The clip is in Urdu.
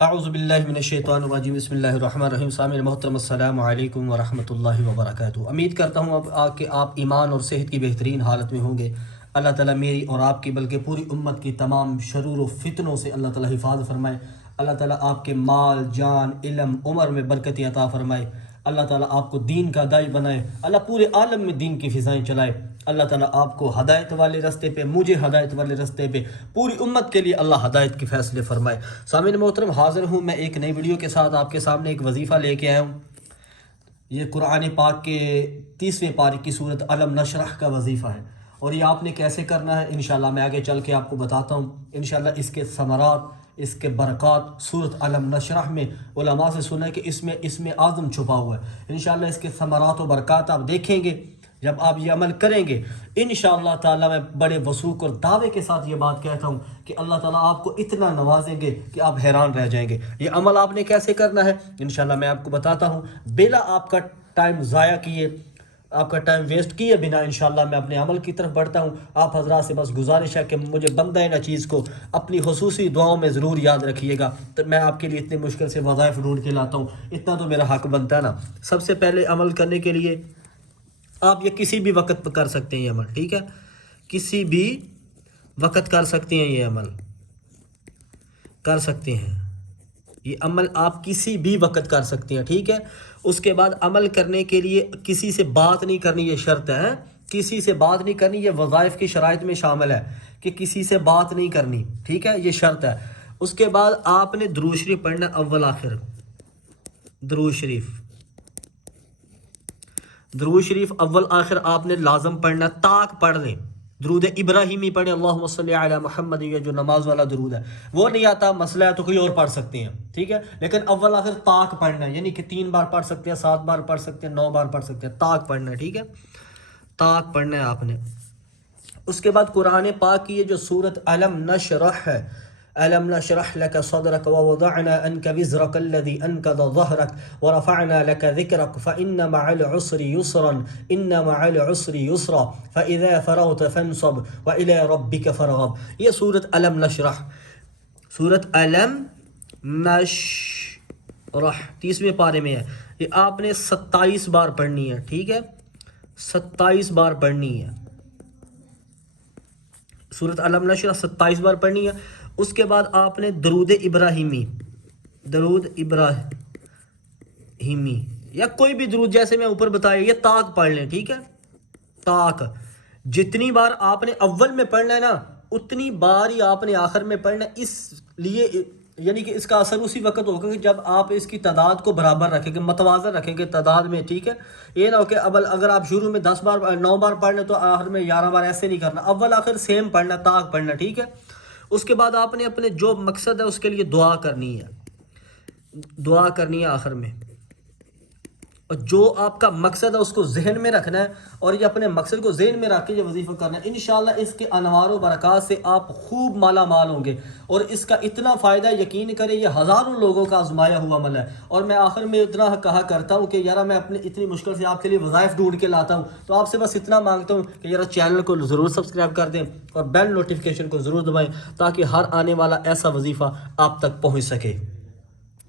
اعوذ باللہ من الشیطان الرجیم، بسم اللہ الرحمن الرحیم۔ سامعین محترم، السلام علیکم ورحمۃ اللہ وبرکاتہ۔ امید کرتا ہوں کہ آپ ایمان اور صحت کی بہترین حالت میں ہوں گے۔ اللہ تعالیٰ میری اور آپ کی بلکہ پوری امت کی تمام شرور و فتنوں سے اللہ تعالیٰ حفاظت فرمائے۔ اللہ تعالیٰ آپ کے مال، جان، علم، عمر میں برکت عطا فرمائے۔ اللہ تعالیٰ آپ کو دین کا داعی بنائے۔ اللہ پورے عالم میں دین کی فضائیں چلائے۔ اللہ تعالیٰ آپ کو ہدایت والے راستے پہ، مجھے ہدایت والے راستے پہ، پوری امت کے لیے اللہ ہدایت کے فیصلے فرمائے۔ سامعین محترم، حاضر ہوں میں ایک نئی ویڈیو کے ساتھ آپ کے سامنے ایک وظیفہ لے کے آیا ہوں۔ یہ قرآن پاک کے 30ویں پارے کی سورت علم نشرح کا وظیفہ ہے، اور یہ آپ نے کیسے کرنا ہے انشاءاللہ میں آگے چل کے آپ کو بتاتا ہوں۔ انشاءاللہ اس کے ثمرات، اس کے برکات سورت علم نشرح میں علماء سے سنا ہے کہ اس میں اعظم چھپا ہوا ہے۔ انشاءاللہ اس کے ثمرات و برکات آپ دیکھیں گے جب آپ یہ عمل کریں گے انشاءاللہ تعالیٰ۔ میں بڑے وثوق اور دعوے کے ساتھ یہ بات کہتا ہوں کہ اللہ تعالیٰ آپ کو اتنا نوازیں گے کہ آپ حیران رہ جائیں گے۔ یہ عمل آپ نے کیسے کرنا ہے انشاءاللہ میں آپ کو بتاتا ہوں، بلا آپ کا ٹائم ضائع کیے، آپ کا ٹائم ویسٹ کیے بنا انشاءاللہ میں اپنے عمل کی طرف بڑھتا ہوں۔ آپ حضرات سے بس گزارش ہے کہ مجھے بندہ نہ چیز کو اپنی خصوصی دعاؤں میں ضرور یاد رکھیے گا، تو میں آپ کے لیے اتنی مشکل سے وظائف ڈھونڈ کے لاتا ہوں، اتنا تو میرا حق بنتا ہے نا۔ سب سے پہلے عمل کرنے کے لیے آپ یہ کسی بھی وقت پہ کر سکتے ہیں یہ عمل، ٹھیک ہے؟ کسی بھی وقت کر سکتے ہیں، یہ عمل کر سکتے ہیں، یہ عمل آپ کسی بھی وقت کر سکتے ہیں، ٹھیک ہے؟ اس کے بعد عمل کرنے کے لیے کسی سے بات نہیں کرنی، یہ شرط ہے، کسی سے بات نہیں کرنی، یہ وظائف کی شرائط میں شامل ہے کہ کسی سے بات نہیں کرنی، ٹھیک ہے؟ یہ شرط ہے۔ اس کے بعد آپ نے درود شریف پڑھنا اول آخر، درود شریف اول آخر آپ نے لازم پڑھنا، طاق پڑھ لیں، درود ابراہیمی پڑھیں، اللہم صلی علی محمد، یہ جو نماز والا درود ہے وہ نہیں آتا، مسئلہ ہے تو کوئی اور پڑھ سکتے ہیں، ٹھیک ہے؟ لیکن اول آخر طاق پڑھنا ہے، یعنی کہ 3 بار پڑھ سکتے ہیں، 7 بار پڑھ سکتے ہیں، 9 بار پڑھ سکتے ہیں، طاق پڑھنا ہے، ٹھیک ہے؟ طاق پڑھنا ہے آپ نے۔ اس کے بعد قرآن پاک کی یہ جو سورت علم نشرح ہے، ألم نشرح لك صدرك ووضعنا عنك وزرك الذي أنقض ظهرك ورفعنا لك ذكرك فإن مع العسر يسرا إن مع العسر يسرا فإذا فرغت فانصب وإلى ربك فارغب۔ یہ سورت علم نشرح، سورت علم نشرح 30ویں پارے میں ہے، یہ آپ نے 27 بار پڑھنی ہے، ٹھیک ہے؟ 27 بار پڑھنی ہے سورت علم نشرح، 27 بار پڑھنی ہے۔ اس کے بعد آپ نے درود ابراہیمی یا کوئی بھی درود جیسے میں اوپر بتایا، یہ طاق پڑھ لیں، ٹھیک ہے؟ طاق جتنی بار آپ نے اول میں پڑھنا ہے نا اتنی بار ہی آپ نے آخر میں پڑھنا ہے، اس لیے یعنی کہ اس کا اثر اسی وقت ہوگا کہ جب آپ اس کی تعداد کو برابر رکھیں گے، متوازن رکھیں گے تعداد میں، ٹھیک ہے؟ یہ نہ ہو کہ اگر آپ شروع میں 9 بار پڑھنا تو آخر میں 11 بار، ایسے نہیں کرنا، اول آخر سیم پڑھنا، طاق پڑھنا، ٹھیک ہے؟ اس کے بعد آپ نے اپنے جو مقصد ہے اس کے لیے دعا کرنی ہے آخر میں، اور جو آپ کا مقصد ہے اس کو ذہن میں رکھنا ہے، اور یہ اپنے مقصد کو ذہن میں رکھ کے یہ وظیفہ کرنا ہے۔ انشاءاللہ اس کے انوار و برکات سے آپ خوب مالا مال ہوں گے، اور اس کا اتنا فائدہ یقین کریں یہ ہزاروں لوگوں کا آزمایا ہوا عمل ہے۔ اور میں آخر میں اتنا کہا کرتا ہوں کہ یار میں اپنے اتنی مشکل سے آپ کے لیے وظائف ڈھونڈ کے لاتا ہوں، تو آپ سے بس اتنا مانگتا ہوں کہ یار چینل کو ضرور سبسکرائب کر دیں اور بیل نوٹیفیکیشن کو ضرور دبائیں تاکہ ہر آنے والا ایسا وظیفہ آپ تک پہنچ سکے۔